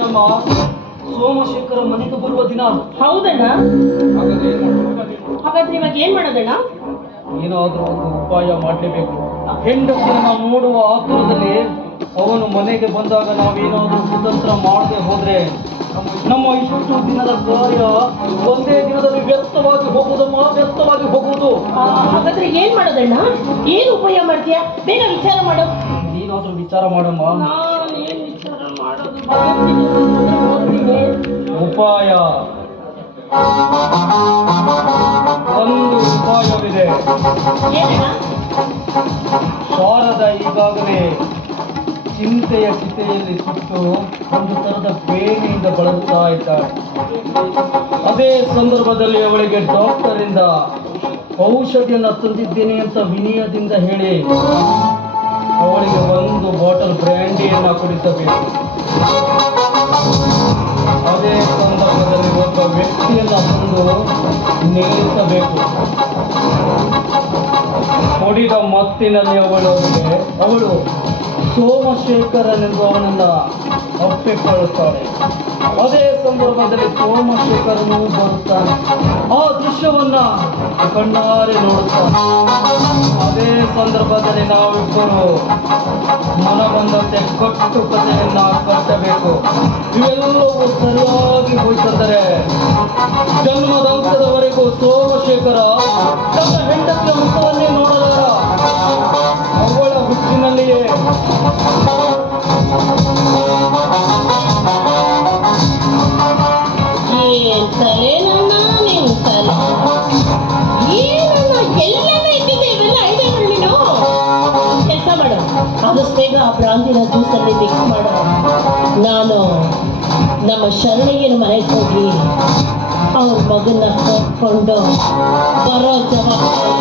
ನಮ್ಮ ಸೋಮಶೇಖರ ಮನೆಗೆ ಬರುವ ದಿನ ಹೌದಣ್ಣ ಹಾಗಾದ್ರೆ ಇವಾಗ ಏನ್ ಮಾಡೋದಣ್ಣ ಏನಾದ್ರೂ ಒಂದು ಉಪಾಯ ಮಾಡಲೇಬೇಕು ಹೆಂಡತಿಯನ್ನ ನೋಡುವ ಆತುರದಲ್ಲಿ ಅವನು ಮನೆಗೆ ಬಂದಾಗ ನಾವೇನಾದ್ರೂ ಕುತಂತ್ರ ಮಾಡದೆ ಹೋದ್ರೆ ನಮ್ಮ ಇಷ್ಟು ದಿನದ ಕಾರ್ಯ ಒಂದೇ ದಿನದಲ್ಲಿ ವ್ಯರ್ಥವಾಗಿ ಹೋಗುವುದು ವ್ಯರ್ಥವಾಗಿ ಹೋಗುವುದು. ಹಾಗಾದ್ರೆ ಏನ್ ಮಾಡೋದಣ್ಣ? ಏನು ಉಪಾಯ ಮಾಡ್ತೀಯ? ಬೇಗ ವಿಚಾರ ಮಾಡು. ನೀನಾದ್ರೂ ವಿಚಾರ ಮಾಡಮ್ಮ. ನಾನು ಏನ್ ವಿಚಾರ ಮಾಡೋದು? ಭಗವಂತನಿಗೆ ಗೊತ್ತಿದ್ರೆ ಓದ್ತೀನಿ. ಉಪಾಯ. ಒಂದು ಉಪಾಯವಿದೆ. ಶಾರದ ಈಗಾಗಲೇ ಚಿಂತೆಯ ಚಿತೆಯಲ್ಲಿ ಸುಟ್ಟು ಒಂದು ತರದ ಬೇನೆಯಿಂದ ಬಳಲ್ತಾ ಇದ್ದಾಳೆ. ಅದೇ ಸಂದರ್ಭದಲ್ಲಿ ಅವಳಿಗೆ ಡಾಕ್ಟರಿಂದ ಔಷಧಿಯನ್ನು ತಂದಿದ್ದೇನೆ ಅಂತ ವಿನಯದಿಂದ ಹೇಳಿ ಅವಳಿಗೆ ಒಂದು ಬಾಟಲ್ ಬ್ರ್ಯಾಂಡಿಯನ್ನು ಕುಡಿಸಬೇಕು. ಅದೇ ಸಂದರ್ಭದಲ್ಲಿ ಒಬ್ಬ ವ್ಯಕ್ತಿಯನ್ನು ತಂದು ನಿಲ್ಲಿಸಬೇಕು ಹೊಡಿದ ಮತ್ತಿನಲ್ಲಿ ಅವಳು ಅವಳಿಗೆ ಅವಳು ಸೋಮಶೇಖರನೆಂದು ಅವನನ್ನ ಒಪ್ಪಿಕೊಳ್ಳುತ್ತಾಳೆ ಅದೇ ಸಂದರ್ಭದಲ್ಲಿ ಸೋಮಶೇಖರನು ಬರುತ್ತಾನೆ. ಆ ದೃಶ್ಯವನ್ನ ಕಣ್ಣಾರೆ ನೋಡುತ್ತಾನೆ. ಅದೇ ಸಂದರ್ಭದಲ್ಲಿ ನಾವಿಬ್ಬರು ಮನ ಬಂದಂತೆ ಕಟ್ಟು ಕಥೆಯನ್ನ ಕಟ್ಟಬೇಕು. ಇವೆಲ್ಲವೂ ಸರಿಯಾಗಿ ಹೋಯ್ತಂದರೆ ಜನ್ಮದಂತದವರೆಗೂ ಸೋಮಶೇಖರ ತನ್ನ ಹೆಂಡತಿಯ ಭ್ರಾಂತಿನ ಜ್ಯೂಸಲ್ಲಿ ಮಿಕ್ಸ್ ಮಾಡು. ನಾನು ನಮ್ಮ ಶರಣಿಗೆ ಮನೆಗೆ ಹೋಗಿ ಅವ್ರ ಮಗನ್ನ ಕರ್ಕೊಂಡು ಬರೋ ಜವಾಬ್ದಾರಿ